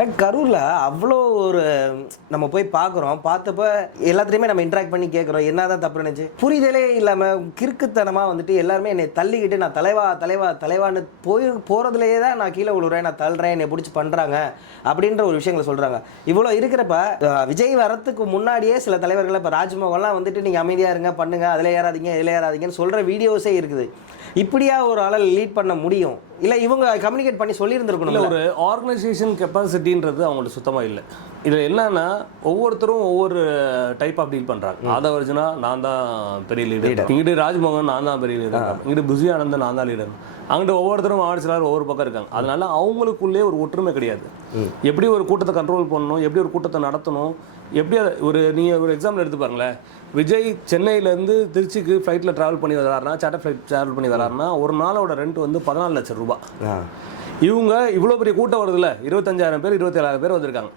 கரூரில் அவ்வளோ ஒரு நம்ம போய் பார்க்குறோம். பார்த்தப்ப எல்லாத்துலேயுமே நம்ம இன்ட்ராக்ட் பண்ணி கேட்குறோம் என்ன தான் தப்பு நினச்சி புரிதலே இல்லாமல் கிறுக்குத்தனமாக வந்துட்டு எல்லாருமே என்னை தள்ளிக்கிட்டு நான் தலைவா தலைவா தலைவான்னு போய் போகிறதுலையே தான் நான் கீழே விழுறேன் நான் தள்ளுறேன் என்னை பிடிச்சி பண்ணுறாங்க அப்படின்ற ஒரு விஷயங்களை சொல்கிறாங்க இவ்வளோ இருக்கிறப்ப விஜய் வரத்துக்கு முன்னாடியே சில தலைவர்கள் இப்போ ராஜ்மோகன்லாம் வந்துட்டு நீங்கள் அமைதியாக இருங்க பண்ணுங்கள் அதில் ஏறாதீங்க இதில் ஏறாதீங்கன்னு சொல்கிற வீடியோஸே இருக்குது. இப்படியா ஒரு ஆளை லீட் பண்ண முடியும்? இல்லை இவங்க கம்யூனிகேட் பண்ணி இல்லை சொல்லியிருந்திருக்கணும் ஒரு ஆர்கனைசேஷன் கெப்பாசிட்டின்றது அவங்களுக்கு சுத்தமாக இல்லை. இதில் என்னன்னா ஒவ்வொருத்தரும் ஒவ்வொரு டைப் ஆஃப் டீல் பண்ணுறாங்க ஆதவர்ஜுனா நான் தான் பெரிய லீடர் இங்கிட்டு ராஜ்மோகன் நான் தான் பெரிய லீடர் இங்கிட்டு புசி ஆனந்தன் நான் தான் லீடர் அங்கிட்டு ஒவ்வொருத்தரும் மாவட்ட செயலாளர் ஒவ்வொரு பக்கம் இருக்காங்க. அதனால அவங்களுக்குள்ளே ஒரு ஒற்றுமை கிடையாது. எப்படி ஒரு கூட்டத்தை கண்ட்ரோல் பண்ணணும் எப்படி ஒரு கூட்டத்தை நடத்தணும் எப்படி அதை ஒரு நீங்கள் ஒரு எக்ஸாம்பிள் எடுத்து பாருங்களேன். விஜய் சென்னையிலேருந்து திருச்சிக்கு ஃப்ளைட்டில் ட்ராவல் பண்ணி வராருன்னா சார்ட்டர் ஃப்ளைட் ட்ராவல் பண்ணி வராருன்னா ஒரு நாளோட ரெண்ட் வந்து பதினாலு லட்சம் ரூபாய் ஆ. இவங்க இவ்வளோ பெரிய கூட்டம் வருதுல்ல இருபத்தஞ்சாயிரம் பேர் இருபத்தேழாயிரம் பேர் வந்திருக்காங்க.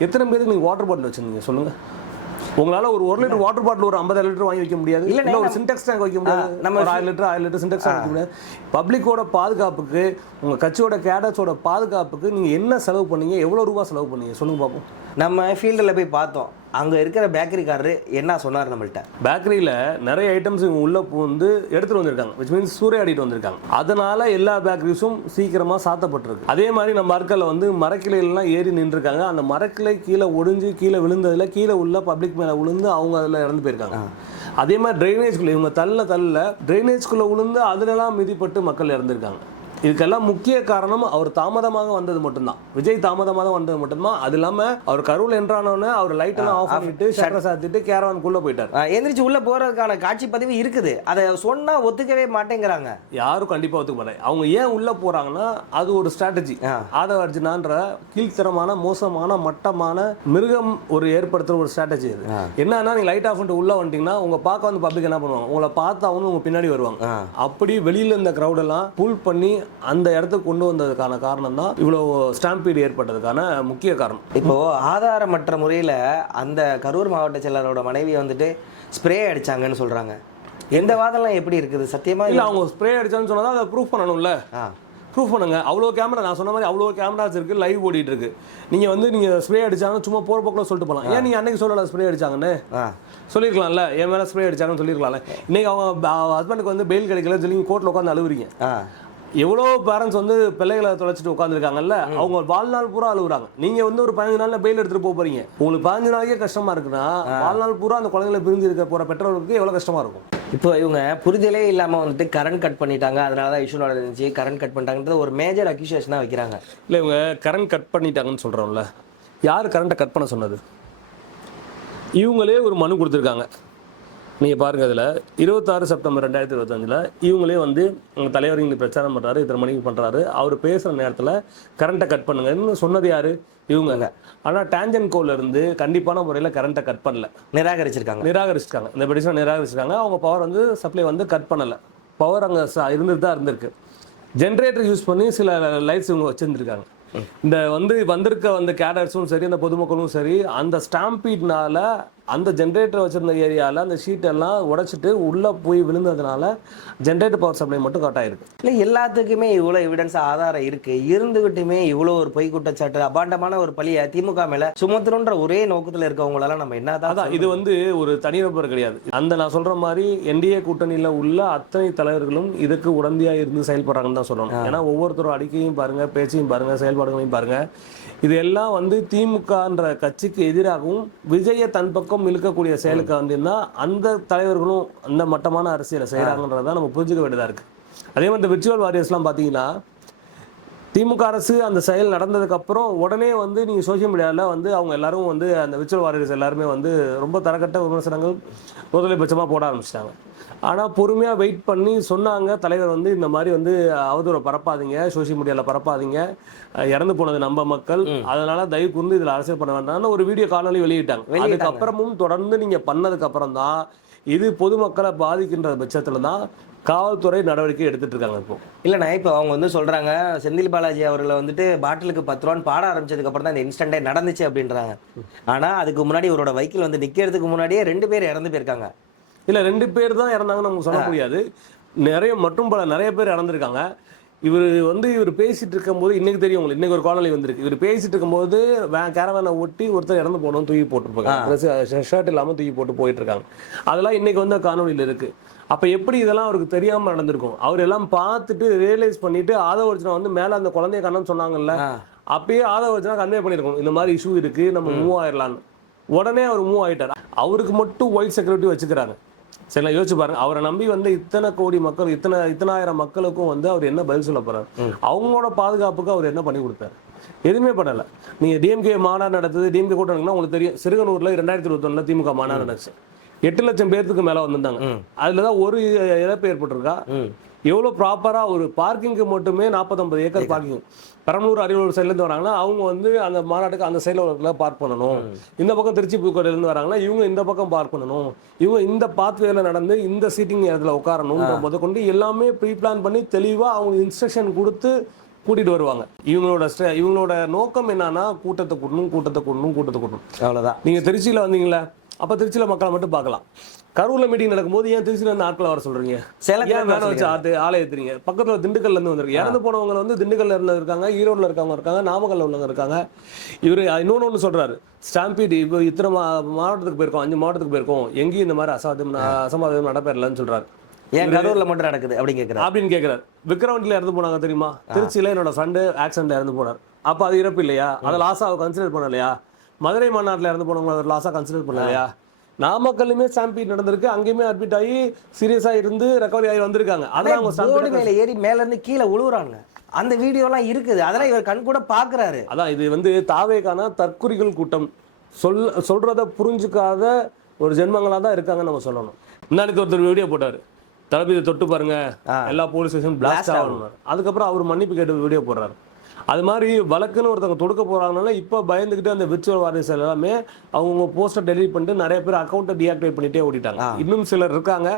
எத்தனை பேருக்கு நீங்கள் வாட்டர் பாட்டில் வச்சுருந்தீங்க சொல்லுங்கள் உங்களால் ஒரு ஒரு லிட்டர் வாட்டர் பாட்டில் ஒரு ஐம்பதாயிரம் லிட்டர் வாங்கி வைக்க முடியாது. இல்ல, இல்லை ஒரு சின்டெக்ஸ் டேங்க் வைக்க முடியாது. நம்ம ஒரு ஆயிரம் லிட்டர் ஆயிரம் லிட்டர் சின்டெக்ஸ் வைக்க முடியாது. பப்ளிக்கோட பாதுகாப்புக்கு உங்கள் கட்சியோட கேடட்ஸோட பாதுகாப்புக்கு நீங்கள் என்ன செலவு பண்ணீங்க எவ்வளோ ரூபா செலவு பண்ணீங்க சொல்லுங்க பார்ப்போம் நம்ம ஃபீல்டில் போய் பார்த்தோம். அங்கே இருக்கிற பேக்கரிக்காரரு என்ன சொன்னார் நம்மள்ட்ட? பேக்கரியில் நிறைய ஐட்டம்ஸ் இவங்க உள்ளே வந்து எடுத்துகிட்டு வந்திருக்காங்க. விச் மீன்ஸ் சூறையாடிட்டு வந்திருக்காங்க. அதனால எல்லா பேக்கரிஸும் சீக்கிரமாக சாத்தப்பட்டிருக்கு. அதே மாதிரி நம்ம மரக்கல்ல வந்து மரக்கிளையெல்லாம் ஏறி நின்றுருக்காங்க. அந்த மரக்கிளை கீழே ஒடிஞ்சு கீழே விழுந்ததில் கீழே உள்ள பப்ளிக் மேலே விழுந்து அவங்க அதில் இறந்து போயிருக்காங்க. அதே மாதிரி ட்ரைனேஜ்குள்ளே இவங்க தள்ள தள்ள ட்ரைனேஜ்குள்ளே விழுந்து அதுலலாம் மிதிப்பட்டு மக்கள் இறந்துருக்காங்க. இதுக்கெல்லாம் முக்கிய காரணம் அவர் தாமதமாக வந்தது மட்டும்தான். விஜய் தாமதமாக வந்தது மட்டும்தான். அது இல்லாமல் அவர் கருவில் என்றானோன்னு அவர் லைட்டெல்லாம் ஆஃப் பண்ணிட்டு ஷட்டரை சாத்திட்டு கேரவானுக்குள்ளே போயிட்டார். எந்திரிச்சு உள்ளே போகிறதுக்கான காட்சி பதிவு இருக்குது. அதை சொன்னால் ஒத்துக்கவே மாட்டேங்கிறாங்க. யாரும் கண்டிப்பாக ஒத்துக்க மாட்டாங்க. அவங்க ஏன் உள்ளே போகிறாங்கன்னா அது ஒரு ஸ்ட்ராட்டஜி. ஆதவ அர்ஜுனான்ற கீழ்த்தரமான மோசமான மட்டமான மிருகம் ஒரு ஏற்படுத்துகிற ஒரு ஸ்ட்ராட்டஜி அது. என்னன்னா நீங்கள் லைட் ஆஃப் பண்ணிட்டு உள்ளே வந்துட்டீங்கன்னா உங்கள் பார்க்க வந்து பப்ளிக் என்ன பண்ணுவாங்க? உங்களை பார்த்தா அவங்க உங்க பின்னாடி வருவாங்க. அப்படி வெளியில் இருந்த க்ரௌடெல்லாம் புல் பண்ணி அந்த இடத்துக்கு கொண்டு வந்ததுக்கான காரணம் தான் இவ்வளோ ஸ்டாம்பீடு ஏற்பட்டதுக்கான முக்கிய காரணம். இப்போ ஆதாரமற்ற முறையில் அந்த கரூர் மாவட்ட செயலரோட மனைவி வந்துட்டு ஸ்ப்ரே அடிச்சாங்கன்னு சொல்கிறாங்க எந்த வாதம்லாம் எப்படி இருக்குது? சத்தியமா இல்லை அவங்க ஸ்ப்ரே அடிச்சான்னு சொன்னால் அதை ப்ரூஃப் பண்ணணும்ல. ப்ரூஃப் பண்ணுங்க. அவ்வளோ கேமரா நான் சொன்ன மாதிரி அவ்வளோ கேமராஸ் இருக்கு லைவ் ஓடிட்டு இருக்கு நீங்க வந்து நீங்க ஸ்ப்ரே அடிச்சாங்க சும்மா போற போக்கில் சொல்லிட்டு போகலாம் ஏன் நீங்க அன்னைக்கு சொல்லல ஸ்ப்ரே அடிச்சாங்கன்னு? ஆ. சொல்லிருக்கலாம்ல. என் மேல ஸ்ப்ரே அடிச்சாங்கன்னு சொல்லிருக்கலாம்ல. இன்னைக்கு அவங்க ஹஸ்பண்டுக்கு வந்து பெயில் கிடைக்கலன்னு சொல்லி கோர்ட்டில் உட்காந்து அழுவுறீங்க. எவ்வளோ பேரண்ட்ஸ் வந்து பிள்ளைகளை தொலைச்சிட்டு உட்காந்துருக்காங்கல்ல அவங்க வாழ்நாள் பூரா அழுகுறாங்க. நீங்க வந்து ஒரு பதினஞ்சு நாள்ல பெயில் எடுத்துட்டு போக போறீங்க. உங்களுக்கு பதினஞ்சு நாளைக்கே கஷ்டமா இருக்குன்னா வாழ்நாள் பூரா அந்த குழந்தைகளை பிரிஞ்சு இருக்க போற பெற்றோர்களுக்கு எவ்வளவு கஷ்டமா இருக்கும்? இப்போ இவங்க புரிதலே இல்லாமல் வந்துட்டு கரண்ட் கட் பண்ணிட்டாங்க. அதனால தான் இஷ்யூ நடந்துச்சு. கரண்ட் கட் பண்ணிட்டாங்கன்றது ஒரு மேஜர் அக்யூசியேஷனாக வைக்கிறாங்க. இல்லை இவங்க கரண்ட் கட் பண்ணிட்டாங்கன்னு சொல்கிறோம்ல யார் கரண்ட்டை கட் பண்ண சொன்னது? இவங்களே ஒரு மனு கொடுத்துருக்காங்க. நீங்கள் பாருங்க அதில். இருபத்தாறு செப்டம்பர் ரெண்டாயிரத்தி இருபத்தஞ்சில் இவங்களே வந்து எங்கள் தலைவர் இங்கே பிரச்சாரம் பண்ணுறாரு இத்தனை மணிக்கு பண்ணுறாரு அவர் பேசுகிற நேரத்தில் கரண்ட்டை கட் பண்ணுங்கன்னு சொன்னது யார்? இவங்க ஆனால் டேஞ்சன் கோல்ல இருந்து கண்டிப்பான முறையில் கரண்ட்டை கட் பண்ணல. நிராகரிச்சிருக்காங்க. நிராகரிச்சிருக்காங்க. இந்த பெடிஷனை நிராகரிச்சிருக்காங்க. அவங்க பவர் வந்து சப்ளை வந்து கட் பண்ணலை. பவர் அங்கே இருந்துட்டு தான் இருந்திருக்கு. ஜென்ரேட்டர் யூஸ் பண்ணி சில லைட்ஸ் இவங்க வச்சுருந்துருக்காங்க. இந்த வந்து வந்திருக்க வந்த கேடர்ஸும் சரி அந்த பொதுமக்களும் சரி அந்த ஸ்டாம்பீட்னால அந்த ஜென்ரேட்டர் வச்சிருந்த ஏரியாவில் அந்த ஷீட் எல்லாம் உடைச்சிட்டு உள்ளே போய் விழுந்ததுனால ஜென்ரேட்டர் பவர் சப்ளை மட்டும் கட் ஆயிருக்கு. இல்லை எல்லாத்துக்குமே இவ்வளோ எவிடன்ஸ் ஆதாரம் இருக்கு. இருந்துகிட்டுமே இவ்வளோ ஒரு பொய் குற்றச்சாட்டு அபாண்டமான ஒரு பழியை திமுக மேல சுமத்தணுன்ற ஒரே நோக்கத்தில் இருக்கவங்களால நம்ம என்னதான் அதான் இது வந்து ஒரு தனிநபர் கிடையாது. அந்த நான் சொல்ற மாதிரி என்டிஏ கூட்டணியில உள்ள அத்தனை தலைவர்களும் இதுக்கு உடந்தையா இருந்து செயல்படுறாங்கன்னு தான் சொல்லணும். ஏன்னா ஒவ்வொருத்தரும் அறிக்கையும் பாருங்க பேச்சையும் பாருங்க செயல்பாடுகளையும் பாருங்க. இது எல்லாம் வந்து திமுகன்ற கட்சிக்கு எதிராகவும் விஜய தன் பக்கம் இழுக்கக்கூடிய செயலுக்கு வந்திருந்தா அந்த தலைவர்களும் அந்த மட்டமான அரசியலை செய்கிறாங்கன்றத நம்ம புரிஞ்சுக்க வேண்டியதா இருக்கு. அதே மாதிரி இந்த விர்ச்சுவல் வாரியர்ஸ்லாம் பார்த்தீங்கன்னா திமுக அரசு அந்த செயல் நடந்ததுக்கு அப்புறம் உடனே வந்து நீங்கள் சோஷியல் மீடியாவில் வந்து அவங்க எல்லாரும் வந்து அந்த விர்ச்சுவல் வாரியர்ஸ் எல்லாருமே வந்து ரொம்ப தரக்கட்ட விமர்சனங்கள் முதலைபட்சமாக போட ஆரம்பிச்சிட்டாங்க. ஆனால் பொறுமையாக வெயிட் பண்ணி சொன்னாங்க. தலைவர் வந்து இந்த மாதிரி வந்து அவதூறை பரப்பாதீங்க. சோஷியல் மீடியாவில் பரப்பாதீங்க. இறந்து போனது நம்ம மக்கள். அதனால தயவு கூர்ந்து இதில் அரசியல் பண்ண வேண்டாம்னு ஒரு வீடியோ காணொலி வெளியிட்டாங்க. அதுக்கப்புறமும் தொடர்ந்து நீங்கள் பண்ணதுக்கு அப்புறம் தான் இது பொதுமக்களை பாதிக்கின்ற பட்சத்தில் தான் காவல்துறை நடவடிக்கை எடுத்துட்டு இருக்காங்க இப்போ. இல்லைண்ணா இப்போ அவங்க வந்து சொல்றாங்க செந்தில் பாலாஜி அவர்களை வந்துட்டு பாட்டிலுக்கு பத்து ரூபான்னு பாட ஆரம்பிச்சதுக்கு அப்புறம் தான் இந்த இன்ஸ்டன்டே நடந்துச்சு அப்படின்றாங்க. ஆனா அதுக்கு முன்னாடி இவரோட வைக்கில் வந்து நிக்கிறதுக்கு முன்னாடியே ரெண்டு பேர் இறந்து போயிருக்காங்க. இல்ல ரெண்டு பேர் தான் இறந்தாங்கன்னு நம்ம சொல்ல முடியாது. நிறைய மற்றும் பல நிறைய பேர் இறந்துருக்காங்க. இவர் வந்து இவர் பேசிட்டு இருக்கும்போது இன்னைக்கு தெரியும் உங்களுக்கு இன்னைக்கு ஒரு காணொலி வந்திருக்கு. இவர் பேசிட்டு இருக்கும்போது கேரவானை ஒட்டி ஒருத்தர் இறந்து போனோம் தூக்கி போட்டுருப்பாங்க. ஷர்ட் இல்லாம தூக்கி போட்டு போயிட்டு இருக்காங்க அதெல்லாம் இன்னைக்கு வந்து காணொலியில் இருக்கு. அப்ப எப்படி இதெல்லாம் அவருக்கு தெரியாம நடந்திருக்கும்? அவர் எல்லாம் பார்த்துட்டு ரியலைஸ் பண்ணிட்டு ஆதவர்ஜனா வந்து மேல அந்த குழந்தைய கண்ணன்னு சொன்னாங்கல்ல. அப்பயே ஆதவர்ஜனா கன்வே பண்ணிருக்கணும் இந்த மாதிரி இஷ்யூ இருக்கு நம்ம மூவ் ஆயிடலான்னு உடனே அவர் மூவ் ஆயிட்டார். அவருக்கு மட்டும் ஒயிட் செக்யூரிட்டி வச்சுக்கிறாங்க சரிங்களா யோசிச்சு பாருங்க. அவரை நம்பி வந்து இத்தனை கோடி மக்கள் இத்தனை இத்தனாயிரம் மக்களுக்கும் வந்து அவர் என்ன பதில் சொல்ல போறாரு? அவங்களோட பாதுகாப்புக்கு அவர் என்ன பண்ணி கொடுத்தாரு? எதுவுமே பண்ணல. நீங்க டிஎம்கே மாநாடு நடந்தது டிஎம்கே கூட்டம் உங்களுக்கு தெரியும். சிறுகனூர்ல ரெண்டாயிரத்தி இருபத்தொன்னுல திமுக மாநாடு நடந்துச்சு. எட்டு லட்சம் பேர்த்துக்கு மேல வந்திருந்தாங்க. அதுல தான் ஒரு இழப்பு ஏற்பட்டிருக்கா? எவ்வளோ ப்ராப்பரா ஒரு பார்க்கிங்க்கு மட்டுமே நாற்பத்தொம்பது ஏக்கர் பார்க்கிங் பெரம்பலூர் அரியலூர் சைட்லேருந்து வராங்கன்னா அவங்க வந்து அந்த மாநாட்டுக்கு அந்த சைடில் பார்க் பண்ணணும். இந்த பக்கம் திருச்சி பூக்கோட்டையிலேருந்து வராங்கன்னா இவங்க இந்த பக்கம் பார்க் பண்ணணும். இவங்க இந்த பாத்வேல நடந்து இந்த சீட்டிங் இடத்துல உட்காரணும் முத கொண்டு எல்லாமே ப்ரீ பிளான் பண்ணி தெளிவாக அவங்க இன்ஸ்ட்ரக்ஷன் கொடுத்து கூட்டிட்டு வருவாங்க. இவங்களோட இவங்களோட நோக்கம் என்னன்னா கூட்டத்தை கூட்டணும் கூட்டத்தை கூட்டணும் கூட்டத்தை கூட்டணும். அவ்வளோதான் நீங்க திருச்சியில வந்தீங்களா அப்ப திருச்சியில மக்களை மட்டும் பார்க்கலாம். கரூர்ல மீட்டிங் நடக்கும்போது ஏன் திருச்சியில இருந்து ஆட்களை வர சொல்றீங்க? ஏன் வேலை வச்சு ஆத்து ஆளை ஏத்துறீங்க? பக்கத்துல திண்டுக்கல்ல இருந்து வந்திருக்கு இறந்து போனவங்க வந்து திண்டுக்கல்ல இருந்து இருக்காங்க ஈரோட்ல இருக்கவங்க இருக்காங்க நாமக்கல்ல உள்ளவங்க இருக்காங்க. இவரு இன்னொன்னு ஒன்று சொல்றாரு. ஸ்டாம்பீட் இப்போ இத்தனை மா மாவட்டத்துக்கு போயிருக்கோம் அஞ்சு மாவட்டத்துக்கு போயிருக்கோம். எங்கேயும் இந்த மாதிரி அசாதம் அசம்பாதம் நடைபெறலன்னு சொல்றாரு. ஏன் கரூர்ல மட்டும் நடக்குது அப்படி கேட்குறேன் அப்படின்னு கேட்கிறார் விக்ரவண்டில இறந்து போனாங்க தெரியுமா? திருச்சியில என்னோட ஃப்ரெண்டு ஆக்சிடென்ட்ல இறந்து போனார். அப்ப அது இறப்பு இல்லையா? அதை லாஸா கன்சிடர் பண்ணலையா? மதுரை மாநாட்டில் இறந்து போனவங்க ஒரு லாஸா கன்சிடர் பண்ணலையா? நாமக்கல்லுமே ஸ்டாம்பீட் நடந்திருக்கு. அங்கேயுமே அட்மிட் ஆகி சீரியஸா இருந்து ரெக்கவரி ஆகி வந்திருக்காங்க. அதான் அவங்க stampede- மேல ஏறி மேல இருந்து கீழே உழுவுறாங்க அந்த வீடியோலாம் இருக்குது. அதெல்லாம் இவர் கண் கூட பாக்குறாரு அதான் இது வந்து தாவேக்கான தற்குறிகள் கூட்டம். சொல் சொல்றத புரிஞ்சுக்காத ஒரு ஜென்மங்களா தான் இருக்காங்கன்னு நம்ம சொல்லணும். முன்னாடி ஒருத்தர் வீடியோ போட்டாரு. தளபதி தொட்டு பாருங்க. எல்லா போலீஸ் ஸ்டேஷன் பிளாஸ்ட் ஆகணும். அதுக்கப்புறம் அவர் மன்னிப்பு கேட்டு வீடியோ போடுறாரு. அது மாதிரி வழக்குன்னு ஒருத்தவங்க தொடுக்க போறாங்கனால இப்போ பயந்துக்கிட்டு அந்த விர்ச்சுவல் வாரிஸ் எல்லாமே அவங்க போஸ்டர் டெலிட் பண்ணிட்டு நிறைய பேர் அக்கௌண்ட்டை டீஆக்டிவேட் பண்ணிட்டே ஓடிட்டாங்க. இன்னும் சிலர் இருக்காங்க.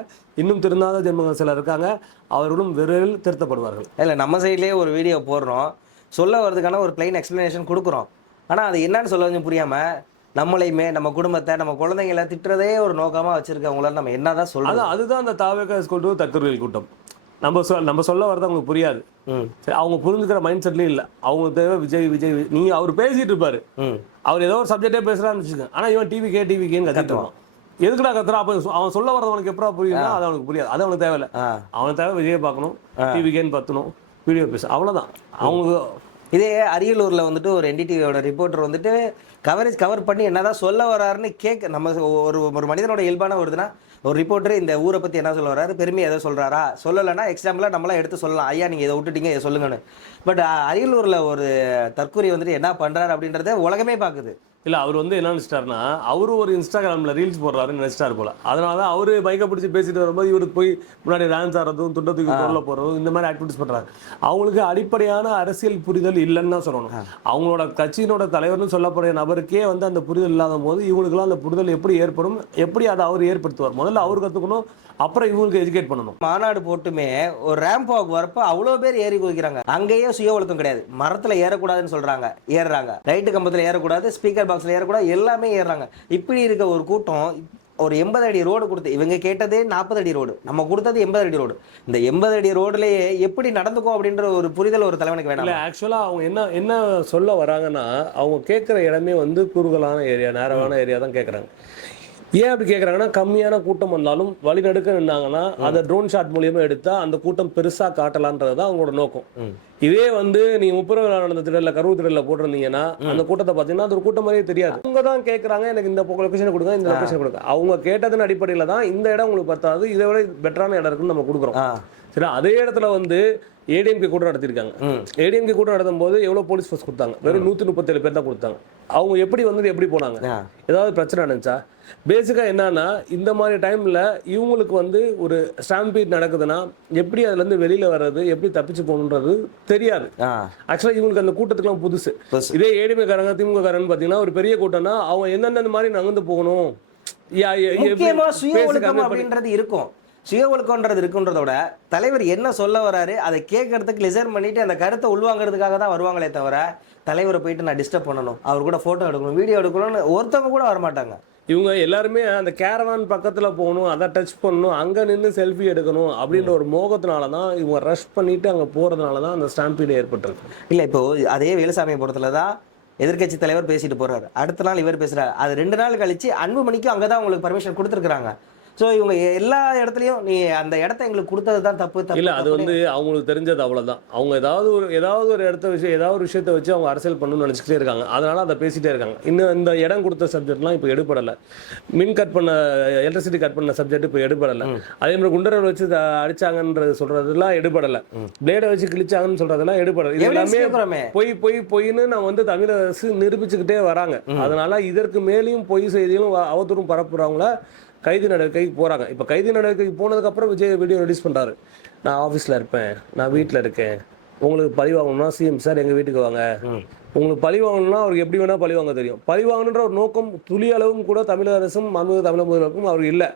இன்னும் திருந்தாத ஜென்மங்கள் சிலர் இருக்காங்க. அவர்களும் விரைவில் திருத்தப்படுவார்கள். இல்ல நம்ம சைட்லயே ஒரு வீடியோ போடுறோம். சொல்ல வர்றதுக்கான ஒரு பிளைன் எக்ஸ்பிளனேஷன் கொடுக்குறோம். ஆனா அது என்னன்னு சொல்ல கொஞ்சம் புரியாம நம்மளையுமே நம்ம குடும்பத்தை நம்ம குழந்தைங்களை திட்டுறதே ஒரு நோக்கமா வச்சிருக்கவங்கள நம்ம என்னதான் சொல்றது அதான் அதுதான் அந்த தாவேக்கா ஸ்கூல் டு தற்கொலைகள் கூட்டம். நம்ம சொல் நம்ம சொல்ல வரது அவங்களுக்கு புரியாது. சரி அவங்க புரிஞ்சுக்கிற மைண்ட் செட்லயும் இல்ல. அவங்க தேவை விஜய் விஜய் நீ அவர் பேசிட்டு இருப்பாரு. அவர் ஏதோ ஒரு சப்ஜெக்டே பேசுறான்னு வச்சுக்கோங்க. ஆனா இவன் டிவி கே டிவி கேன்னு கத்திட்டு எதுக்குடா கத்துறா அப்ப சொ- அவன் சொல்ல வரது அவனுக்கு எப்படா புரியுதுன்னா அது அவனுக்கு புரியாது. அது அவனுக்கு தேவையில்ல. அவனுக்கு தேவை விஜயை பார்க்கணும். டிவி கேன்னு பத்தணும். வீடியோ பேச அவ்வளவுதான். அவங்க இதே அரியலூரில் வந்துட்டு ஒரு என்டிடிவியோட ரிப்போர்ட்டர் வந்துட்டு கவரேஜ் கவர் பண்ணி என்னதான் சொல்ல வராருன்னு கேட்க நம்ம ஒரு ஒரு மனிதனோட இயல்பான வருதுன்னா ஒரு ரிப்போர்ட்டர் இந்த ஊரை பற்றி என்ன சொல்ல வராரு? பெருமை எதை சொல்கிறாரா சொல்லலைன்னா எக்ஸாம்பிளாக நம்மளாம் எடுத்து சொல்லலாம். ஐயா நீங்கள் இதை விட்டுட்டீங்க இதை சொல்லுங்கன்னு. பட் அரியலூரில் ஒரு தற்கொலை வந்துட்டு என்ன பண்ணுறாரு அப்படின்றத உலகமே பார்க்குது இல்ல அவர் வந்து என்ன நினைச்சிட்டாருன்னா அவரு ஒரு இன்ஸ்டாகிராம்ல ரீல்ஸ் போடுறாருன்னு நினைச்சிட்டாரு போல. அதனால தான் அவரு பைக்கை பிடிச்சி பேசிட்டு வரும்போது இவருக்கு போய் முன்னாடி டான்ஸ் ஆடுறதும் துண்டை தூக்கி பொருளை போடுறதும் இந்த மாதிரி ஆக்டிவிட்டிஸ் பண்றாங்க அவங்களுக்கு அடிப்படையான அரசியல் புரிதல் இல்லைன்னு தான் சொல்லணும். அவங்களோட கட்சியினோட தலைவர்னு சொல்லப்படுற நபருக்கே வந்து அந்த புரிதல் இல்லாத போது இவங்களுக்குலாம் அந்த புரிதல் எப்படி ஏற்படும் எப்படி அதை அவர் ஏற்படுத்துவார்? முதல்ல அவர் கத்துக்கணும் அப்புறம் இவங்களுக்கு எஜுகேட் பண்ணணும். மாநாடு போட்டுமே ஒரு ரேம்ப் வாக் வரப்ப அவ்வளோ பேர் ஏறி குதிக்கிறாங்க. அங்கேயே சுய ஒழுக்கம் கிடையாது. மரத்துல ஏறக்கூடாதுன்னு சொல்றாங்க ஏறுறாங்க. ரைட்டு கம்பத்துல ஏறக்கூடாது ஸ்பீக்கர் பாக்ஸ்ல ஏறக்கூடாது எல்லாமே ஏறுறாங்க. இப்படி இருக்க ஒரு கூட்டம் ஒரு எண்பது அடி ரோடு கொடுத்து இவங்க கேட்டதே நாற்பது அடி ரோடு. நம்ம கொடுத்தது எண்பது அடி ரோடு. இந்த எண்பது அடி ரோடுலயே எப்படி நடந்துக்கும் அப்படின்ற ஒரு புரிதல் ஒரு தலைவனுக்கு இல்ல வேணாம் ஆக்சுவலா அவங்க என்ன என்ன சொல்ல வராங்கன்னா அவங்க கேட்குற இடமே வந்து குறுகலான ஏரியா நேரமான ஏரியா தான் கேட்குறாங்க. ஏன் அப்படி கேட்குறாங்கன்னா கம்மியான கூட்டம் வந்தாலும் வழிநடுக்க நின்னாங்கன்னா அதை ட்ரோன் ஷாட் மூலியமா எடுத்தா அந்த கூட்டம் பெருசா காட்டலான்றது தான் அவங்களோட நோக்கம். இதே வந்து நீங்க முப்பது நாள் நடந்த திடல்ல கருவு திடல்ல போட்டிருந்தீங்கன்னா அந்த கூட்டத்தை பார்த்தீங்கன்னா அது ஒரு கூட்டம் மாதிரியே தெரியாது. அவங்க தான் கேட்குறாங்க எனக்கு இந்த லொகேஷன் கொடுங்க இந்த லொகேஷன் கொடுங்க. அவங்க கேட்டதன் அடிப்படையில தான் இந்த இடம் உங்களுக்கு பத்தாது. இதை விட பெட்டரான இடம் இருக்குன்னு நம்ம கொடுக்குறோம். சரி அதே இடத்துல வந்து ஏடிஎம்கே கூட்டம் நடத்திருக்காங்க ம். ஏடிஎம்கே கூட்டம் நடத்தும் போது எவ்வளவு போலீஸ் ஃபோர்ஸ் கொடுத்தாங்க? வெறும் நூத்தி முப்பத்தேழு பேர் தான் கொடுத்தாங்க. அவங்க எப்படி வந்து எப்படி போனாங்க. ஏதாவது பிரச்சனை நடந்துச்சா? பேசிக்கா என்னன்னா இந்த மாதிரி டைம்ல இவங்களுக்கு வந்து ஒரு ஸ்டாம்பீட் நடக்குதுன்னா எப்படி அதுல இருந்து வெளியில வர்றது எப்படி தப்பிச்சு போகணுன்றது தெரியாது. ஆ. ஆக்சுவலா இவங்களுக்கு அந்த கூட்டத்துக்குலாம் புதுசு. இதே ஏடிஎம்கே காரங்க திமுக காரங்க பாத்தீங்கன்னா ஒரு பெரிய கூட்டம்னா அவங்க எந்தெந்த மாதிரி நகர்ந்து போகணும். முக்கியமா சுய ஒழுக்கம் அப்படின்றது இருக்கும். சுய ஒழுக்கம்ன்றது இருக்குன்றதோட தலைவர் என்ன சொல்ல வராரு அதை கேட்கறதுக்கு லிசன் பண்ணிட்டு அந்த கருத்தை உள்வாங்கிறதுக்காக தான் வருவாங்களே தவிர தலைவரை போயிட்டு நான் டிஸ்டர்ப் பண்ணணும் அவர் கூட ஃபோட்டோ எடுக்கணும் வீடியோ எடுக்கணும்னு ஒருத்தவங்க கூட வரமாட்டாங்க. இவங்க எல்லாருமே அந்த கேரவான் பக்கத்துல போகணும் அதை டச் பண்ணணும் அங்க நின்று செல்ஃபி எடுக்கணும் அப்படின்ற ஒரு மோகத்தினால தான் இவங்க ரஷ் பண்ணிட்டு அங்க போறதுனால தான் அந்த ஸ்டாம்பீடு ஏற்பட்டிருக்கு. இல்லை இப்போ அதே வேலுசாமிபுரத்தில் தான் எதிர்க்கட்சி தலைவர் பேசிட்டு போறாரு. அடுத்த நாள் இவர் பேசுறாரு. அது ரெண்டு நாள் கழிச்சு அன்புமணிக்கும் அங்கே தான் உங்களுக்கு பர்மிஷன் கொடுத்துருக்குறாங்க. ஸோ இவங்க எல்லா இடத்துலையும் நீ அந்த இடத்த எங்களுக்கு கொடுத்தது தான் தப்பு தப்பு இல்ல அது வந்து அவங்களுக்கு தெரிஞ்சது அவ்வளவுதான். அவங்க ஏதாவது ஒரு ஏதாவது ஒரு இடத்த வச்சு ஏதாவது ஒரு விஷயத்தை வச்சு அவங்க அரசியல் பண்ணணும்னு நினைச்சிட்டே இருக்காங்க. அதனால அதை பேசிட்டே இருக்காங்க. இன்னும் இந்த இடம் கொடுத்த சப்ஜெக்ட்லாம் இப்போ எடுபடல. மின் கட் பண்ண எலக்ட்ரிசிட்டி கட் பண்ண சப்ஜெக்ட் இப்போ எடுபடல. அதே மாதிரி குண்டரை வச்சு அடிச்சாங்கன்றது சொல்றதெல்லாம் எடுபடல. பிளேடை வச்சு கிழிச்சாங்கன்னு சொல்றதெல்லாம் எடுபடல. இது எல்லாமே பொய் பொய் பொய்ன்னு நான் வந்து தமிழ் அரசு நிரூபிச்சுக்கிட்டே வராங்க. அதனால இதற்கு மேலேயும் பொய் செய்திகளும் வ- அவதூறும் பரப்புறவங்கள கைது நடவடிக்கைக்கு போறாங்க. இப்போ கைது நடவடிக்கைக்கு போனதுக்கு அப்புறம் விஜய் வீடியோ ரிலீஸ் பண்றாரு. நான் ஆஃபீஸில் இருப்பேன். நான் வீட்டில் இருக்கேன். உங்களுக்கு பழி வாங்கணும்னா சிஎம் சார் எங்கள் வீட்டுக்கு வாங்க. உங்களுக்கு பழி வாங்கணும்னா அவருக்கு எப்படி வேணா பழி வாங்க தெரியும். பழி வாங்கணுன்ற ஒரு நோக்கம் துளி அளவும் கூட தமிழக அரசும் மன்மது தமிழக முதல்வருக்கும் அவர் இல்லை.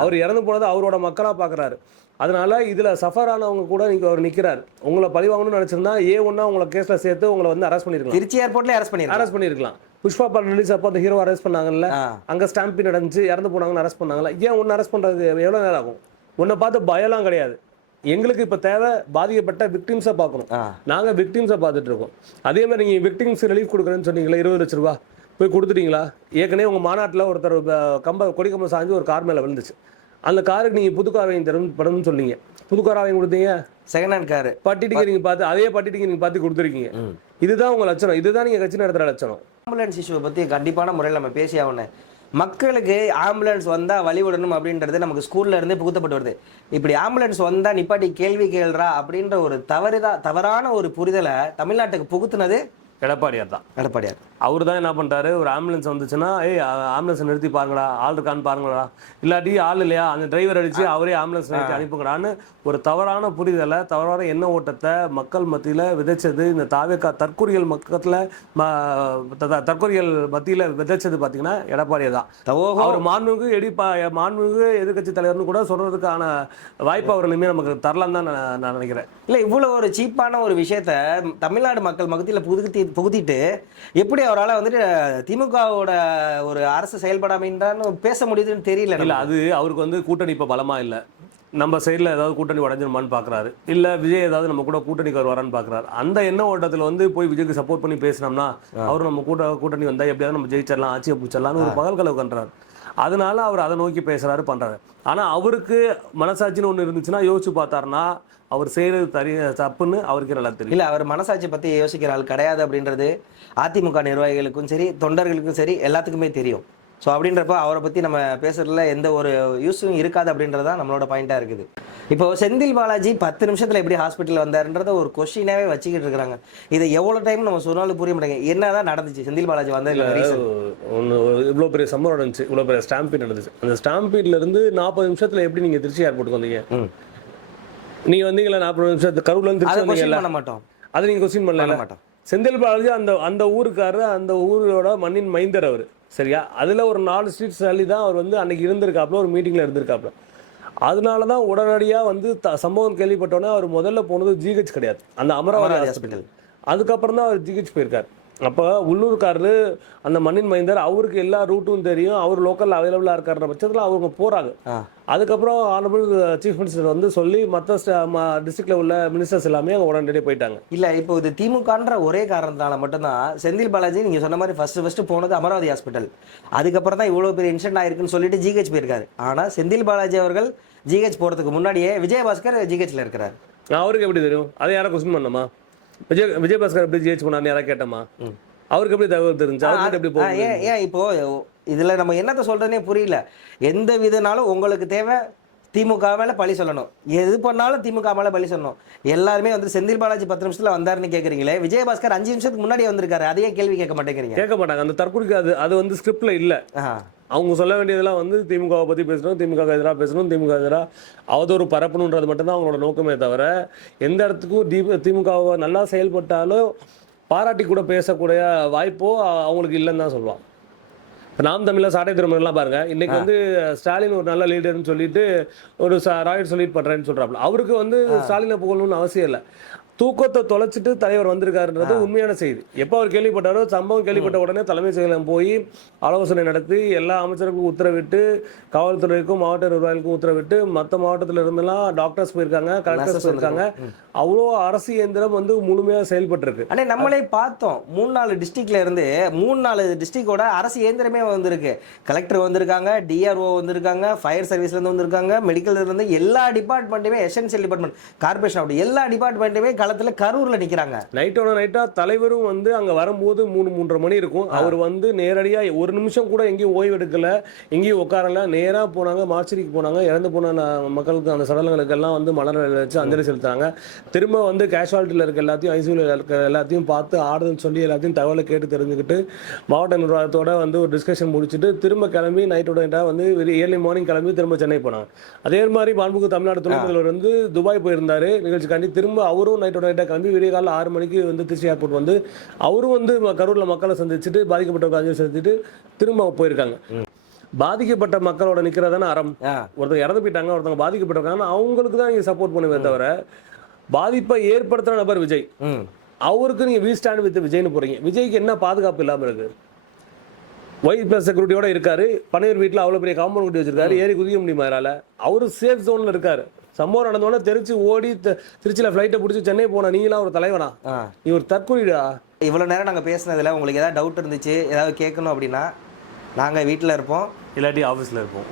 அவர் இறந்து போனது அவரோட மக்களா பார்க்குறாரு அதனால இதுல சஃபர் ஆனவங்க கூட நீங்க அவர் நிக்கிறார். உங்களை பழி வாங்கணும்னு நினைச்சிருந்தா ஏ ஒன்னா உங்களை கேஸ்ல சேர்த்து உங்களை வந்து அரெஸ்ட் பண்ணிருக்கலாம். திருச்சி ஏர்போர்ட்ல அரெஸ்ட் பண்ணிருக்காங்க அரெஸ்ட் பண்ணிருக்கலாம். புஷ்பா படம் ரிலீஸ் அப்போ அந்த ஹீரோ அரெஸ்ட் பண்ணாங்கல்ல. அங்க ஸ்டாம்பி நடந்துச்சு இறந்து போனாங்கன்னு அரெஸ்ட் பண்ணாங்கல்ல ஏன் ஒன்று அரெஸ்ட் பண்றது? எவ்வளவு நேரம் ஆகும்? உன்னை பார்த்து பயம்லாம் கிடையாது. எங்களுக்கு இப்ப தேவை பாதிக்கப்பட்ட விக்டிம்ஸை பார்க்கணும். ஆ. நாங்க விக்டிம்ஸை பார்த்துட்டு இருக்கோம். அதே மாதிரி நீங்க விக்டிம்ஸ் ரிலீஃப் கொடுக்குறேன்னு சொன்னீங்களா இருபது லட்ச ரூபா. போய் கொடுத்துட்டீங்களா? ஏற்கனவே உங்க மாநாட்டுல ஒருத்தர் கம்ப கொடி கம்பம் சாஞ்சு ஒரு கார் மேல விழுந்துச்சு. அந்த காருக்கு நீங்க புது கார் வாங்கி தரும் படம்னு சொன்னீங்க. புது கார் வாங்கி கொடுத்தீங்க? Second hand car. பட்டி டிக்கெட் நீங்க பார்த்து அதே பட்டி டிக்கெட் நீங்க பார்த்து கொடுத்துருக்கீங்க. இதுதான் உங்க லட்சணம். இதுதான் நீங்க கட்சி நடத்துற லட்சணம். ஆம்புலன்ஸ் இஷ்யூவை பற்றி கண்டிப்பான முறையில் நம்ம பேசி ஆகணும். மக்களுக்கு ஆம்புலன்ஸ் வந்தால் வழிவிடணும் அப்படின்றது நமக்கு ஸ்கூல்ல இருந்தே புகுத்தப்பட்டு வருது. இப்படி ஆம்புலன்ஸ் வந்தால் நிப்பாட்டி கேள்வி கேள்றா அப்படின்ற ஒரு தவறுதா தவறான ஒரு புரிதலை தமிழ்நாட்டுக்கு புகுத்துனது எடப்பாடியார் தான். எடப்பாடியார். அவர் தான் என்ன பண்ணிட்டாரு ஒரு ஆம்புலன்ஸ் வந்துச்சுன்னா ஏய் ஆம்புலன்ஸ் நிறுத்தி பாருங்கடா ஆள் இருக்கான்னு பாருங்கடா. இல்லாட்டி ஆள் இல்லையா? அந்த டிரைவர் அடிச்சு அவரே ஆம்புலன்ஸ் நிறுத்தி அனுப்புங்கடான்னு ஒரு தவறான புரிதலை தவறான எண்ண ஓட்டத்தை மக்கள் மத்தியில் விதைச்சது இந்த தாவேக்கா தற்கொலைகள் மக்கத்தில் தற்கொலைகள் மத்தியில் விதைச்சது பார்த்தீங்கன்னா எடப்பாடியார் தான். அவர் மாண்புமிகு எடி மாண்புமிகு எதிர்க்கட்சி தலைவர்னு கூட சொல்றதுக்கான வாய்ப்பு அவர் இனிமேல் நமக்கு தரலாம் தான் நான் நான் நினைக்கிறேன். இல்லை இவ்வளோ ஒரு சீப்பான ஒரு விஷயத்த தமிழ்நாடு மக்கள் மகத்தில் புகுத்தி புகுத்திட்டு எப்படி அவரால் வந்துட்டு திமுகவோட ஒரு அரசு செயல்படாமைன்றான்னு பேச முடியுதுன்னு தெரியல இல்ல அது அவருக்கு வந்து கூட்டணி இப்ப பலமா இல்ல. நம்ம சைடுல ஏதாவது கூட்டணி உடஞ்சிருமான்னு பாக்குறாரு. இல்ல விஜய் ஏதாவது நம்ம கூட கூட்டணிக்கு வருவாரான்னு பாக்குறாரு. அந்த எண்ண ஓட்டத்துல வந்து போய் விஜய்க்கு சப்போர்ட் பண்ணி பேசினோம்னா அவர் நம்ம கூட கூட்டணி வந்தா எப்படியாவது நம்ம ஜெயிச்சிடலாம் ஆட்சியை பிடிச்சிடலாம்னு ஒரு பகல் கலவு பண்றாரு அதனால அவர் அதை நோக்கி பேசுகிறாரு பண்ணுறாரு ஆனால் அவருக்கு மனசாட்சின்னு ஒன்று இருந்துச்சுன்னா யோசிச்சு பார்த்தாருன்னா அவர் செய்கிறது தரி தப்புன்னு அவருக்கு நல்லா தெரியும். இல்லை அவர் மனசாட்சி பற்றி யோசிக்கிற ஆள் கிடையாது அப்படின்றது அதிமுக நிர்வாகிகளுக்கும் சரி தொண்டர்களுக்கும் சரி எல்லாத்துக்குமே தெரியும். ஸோ அப்படின்றப்ப அவரை பற்றி நம்ம பேசுறதுல எந்த ஒரு யூஸும் இருக்காது அப்படின்றது தான் நம்மளோட பாயிண்ட்டாக இருக்குது. இப்போ செந்தில் பாலாஜி பத்து நிமிஷத்தில் எப்படி ஹாஸ்பிட்டல் வந்தாருன்றத ஒரு கொஸ்டினாவே வச்சுக்கிட்டு இருக்காங்க இதை எவ்வளோ டைம் நம்ம சொன்னாலும் புரிய மாட்டேங்க என்னதான் நடந்துச்சு? செந்தில் பாலாஜி வந்ததுல ரீசன் ஒன்று இவ்வளோ பெரிய சம்பவம் நடந்துச்சு. இவ்வளோ பெரிய ஸ்டாம்பீட் நடந்துச்சு. அந்த ஸ்டாம்பீட்ல இருந்து நாற்பது நிமிஷத்துல எப்படி நீங்க திருச்சி ஏர்போர்ட்டுக்கு வந்தீங்க? ம். நீங்க வந்தீங்களா நாற்பது நிமிஷத்து அதை திருச்சி பண்ண மாட்டோம். அதை நீங்க கொஸ்டின் பண்ண பண்ணல மாட்டோம். செந்தில் பாலாஜி அந்த அந்த ஊருக்காரர் அந்த ஊரோட மண்ணின் மைந்தர் அவர். சரியா? அதுல ஒரு நாலு ஸ்ட்ரீட் தள்ளி தான் அவர் வந்து அன்னைக்கு இருந்திருக்காப்புல ஒரு மீட்டிங்ல இருந்திருக்காப்புல. அதனால தான் உடனடியாக வந்து த சம்பவம் கேள்விப்பட்டோன்னே அவர் முதல்ல போனது ஜிஹெச் கிடையாது. அந்த அமராவதி அமராவதி ஹாஸ்பிட்டல் அதுக்கப்புறம் தான் அவர் ஜிஹெச் போயிருக்கார். அப்போ உள்ளூர்காரரு அந்த மண்ணின் மைந்தர் அவருக்கு எல்லா ரூட்டும் தெரியும். அவர் லோக்கல் அவைலபிளாக இருக்கிற பட்சத்தில் அவங்க போகிறாங்க அதுக்கப்புறம் ஆனபிள் சீஃப் மினிஸ்டர் வந்து சொல்லி மற்ற டிஸ்ட்ரிக்டில் உள்ள மினிஸ்டர்ஸ் எல்லாமே அங்கே உடனடியே போயிட்டாங்க. இல்ல இப்போ இது திமுகன்ற ஒரே காரணத்தால மட்டும்தான் செந்தில் பாலாஜி நீங்க சொன்ன மாதிரி ஃபர்ஸ்ட் ஃபர்ஸ்ட் போனது அமராவதி ஹாஸ்பிட்டல் அதுக்கப்புறம் தான் இவ்வளவு பெரிய இன்சிடென்ட் ஆயிருக்குன்னு சொல்லிட்டு ஜிஹெச் போயிருக்காரு. ஆனா செந்தில் பாலாஜி அவர்கள் ஜிஹெச் போறதுக்கு முன்னாடியே விஜயபாஸ்கர் ஜிஹெச்ல இருக்கிறார். அவருக்கு எப்படி தெரியும்? அதை யாரை கொஸ்டின் பண்ணமா விஜய் விஜயபாஸ்கர் எப்படி ஜெயிச்சு போனார்னு யாராவது கேட்டோமா? அவருக்கு எப்படி தகவல் தெரிஞ்சு அவருக்கு எப்படி போகும் ஏன் ஏன் இப்போ இதுல நம்ம என்னத்த சொல்றதுனே புரியல. எந்த விதனாலும் உங்களுக்கு தேவை திமுக மேல பழி சொல்லணும். எது பண்ணாலும் திமுக மேல பழி சொல்லணும். எல்லாருமே வந்து செந்தில் பாலாஜி பத்து நிமிஷத்துல வந்தாருன்னு கேக்குறீங்களே விஜயபாஸ்கர் அஞ்சு நிமிஷத்துக்கு முன்னாடி வந்திருக்காரு. அதையே கேள்வி கேட்க மாட்டேங்கிறீங்க. கேட்க மாட்டாங்க. அந்த தற்கொலைக்கு அது அது வந்து ஸ்கிரிப்ட்ல இல்லை. அவங்க சொல்ல வேண்டியதெல்லாம் வந்து திமுகவை பற்றி பேசணும் திமுக எதிராக பேசணும் திமுக எதிராக அவதூறு பரப்பணுன்றது மட்டும்தான் அவங்களோட நோக்கமே தவிர எந்த இடத்துக்கும் தி திமுகவை நல்லா செயல்பட்டாலும் பாராட்டி கூட பேசக்கூடிய வாய்ப்போ அவங்களுக்கு இல்லைன்னு தான் சொல்லுவான் இப்ப நாம் தமிழ்ல சாட்டை திருமணம்லாம் பாருங்க. இன்னைக்கு வந்து ஸ்டாலின் ஒரு நல்ல லீடர்னு சொல்லிட்டு ஒரு ராயட் சொல்லிட்டு பண்றேன்னு சொல்றாப்புல. அவருக்கு வந்து ஸ்டாலினை புகழணும்னு அவசியம் இல்லை. தூக்கத்தை தொலைச்சிட்டு தலைவர் வந்திருக்காருன்றது உண்மையான செய்தி. எப்போ அவர் கேள்விப்பட்டாரோ சம்பவம் கேள்விப்பட்ட உடனே தலைமைச் செயலகம் போய் ஆலோசனை நடத்தி எல்லா அமைச்சருக்கும் உத்தரவிட்டு காவல்துறைக்கும் மாவட்ட நிர்வாகிகளுக்கும் உத்தரவிட்டு மற்ற மாவட்டத்தில் இருந்தெல்லாம் டாக்டர்ஸ் போயிருக்காங்க கலெக்டர்ஸ் போயிருக்காங்க. அவ்வளோ அரசு இயந்திரம் வந்து முழுமையாக செயல்பட்டு அண்ணே நம்மளே பார்த்தோம். மூணு நாலு டிஸ்ட்ரிக்ட்ல இருந்து மூணு நாலு டிஸ்ட்ரிக்டோட அரசு இயந்திரமே வந்திருக்கு. கலெக்டர் வந்திருக்காங்க டிஆர்ஓ வந்திருக்காங்க ஃபயர் சர்வீஸ்ல இருந்து வந்திருக்காங்க மெடிக்கல் இருந்து எல்லா டிபார்ட்மெண்ட்டுமே எசென்சியல் டிபார்ட்மெண்ட் கார்பரேஷன் அப்படி எல்லா டிபார்ட்மெண்ட்டுமே களத்துல கரூர்ல நிக்கிறாங்க. நைட்டோட நைட்டா தலைவரும் வந்து அங்க வரும்போது மூணு மூன்றரை மணி இருக்கும். அவர் வந்து நேரடியா ஒரு நிமிஷம் கூட எங்கேயும் ஓய்வு எடுக்கல எங்கேயும் உட்காரல. நேரா போனாங்க மார்ச்சரிக்கு போனாங்க இறந்து போன மக்களுக்கு அந்த சடலங்களுக்கு எல்லாம் வந்து மலர் வச்சு அஞ்சலி செலுத்துறாங்க. திரும்ப வந்து கேஷுவாலிட்டியில் இருக்க எல்லாத்தையும் ஐசியூவில் இருக்க எல்லாத்தையும் பார்த்து ஆறுதல் சொல்லி எல்லாத்தையும் தகவலை கேட்டு தெரிஞ்சுக்கிட்டு மாவட்ட நிர்வாகத்தோட வந்து ஒரு டிஸ்கஷன் முடிச்சுட்டு திரும்ப கிளம்பி நைட்டோட நைட்டாக வந்து ஏர்லி மார்னிங் கிளம்பி திரும்ப சென்னை போனாங்க. அதே மாதிரி மாண்புக்கு தமிழ்நாடு துணை முதல்வர் வந்து துபாய் போயிருந்தாரு. நிகழ்ச்சிக்காண்டி திரும்ப அவரும் நைட்டோட நைட்டாக கிளம்பி விடிய காலைல ஆறு மணிக்கு வந்து திருச்சி ஏர்போர்ட் வந்து அவரும் வந்து கரூர்ல மக்களை சந்திச்சுட்டு பாதிக்கப்பட்டவங்க அஞ்சலி செலுத்திட்டு திரும்ப போயிருக்காங்க. பாதிக்கப்பட்ட மக்களோட நிக்கிறதான அறம். ஒருத்தங்க இறந்து போயிட்டாங்க ஒருத்தங்க பாதிக்கப்பட்டிருக்காங்க. அவங்களுக்கு தான் நீங்க சப்போர்ட் பண்ணுவே தவிர பாதிப்பை ஏற்படுத்துற நபர் விஜய். அவருக்கு நீங்க வி ஸ்டாண்ட் வித் விஜய்னு போறீங்க விஜய்க்கு என்ன பாதுகாப்பு இல்லாம இருக்கு? ஒய் பிளஸ் செக்யூரிட்டியோட இருக்காரு. பனையூர் வீட்டில் அவ்வளோ பெரிய காம்பவுண்ட் கட்டி வச்சிருக்காரு. ஏறி குதிக்க முடியுமா யாரால அவரு சேஃப் ஜோன்ல இருக்காரு. சம்பவம் நடந்தோடனே தெரிச்சு ஓடி த- திருச்சியில ஃப்ளைட்டை பிடிச்சி சென்னை போன நீங்களாம் ஒரு தலைவனா? ஆ. நீ ஒரு தற்கொலைடா? இவ்வளோ நேரம் நாங்கள் பேசுனதுல உங்களுக்கு ஏதாவது டவுட் இருந்துச்சு ஏதாவது கேட்கணும் அப்படின்னா நாங்கள் வீட்டில் இருப்போம். இல்லாட்டி ஆஃபீஸில் இருப்போம்.